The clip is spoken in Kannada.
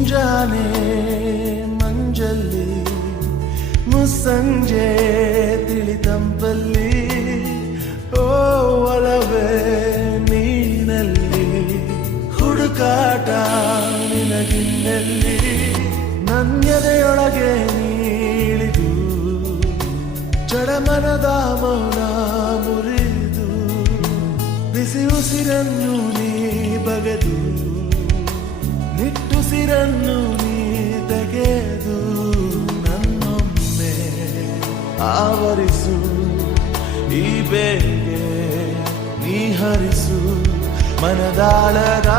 ಮುಂಜಾನೆ ಮಂಜಲ್ಲಿ ಮುಸ್ಸಂಜೆ ತಿಳಿತಂಪಲ್ಲಿ ಓ ಒಲವೇ ನೀನಲ್ಲಿ ಹುಡುಕಾಟ ನಿನಗಿನ್ನಲ್ಲಿ ನನ್ಯದೆಯೊಳಗೆ ನೀಳಿದು ಜಡಮನದ ಮೌನ ಮುರಿದು ಬಿಸಿ ಉಸಿರನ್ನು ನೀ ಬಗೆದು ನಿಟ್ಟುಸಿರನ್ನು ನೀ ತೆಗೆದು ನನ್ನೊಮ್ಮೆ ಆವರಿಸು ಈ ಬೇಗೆ ನೀ ಹರಿಸು ಮನದಾಳದ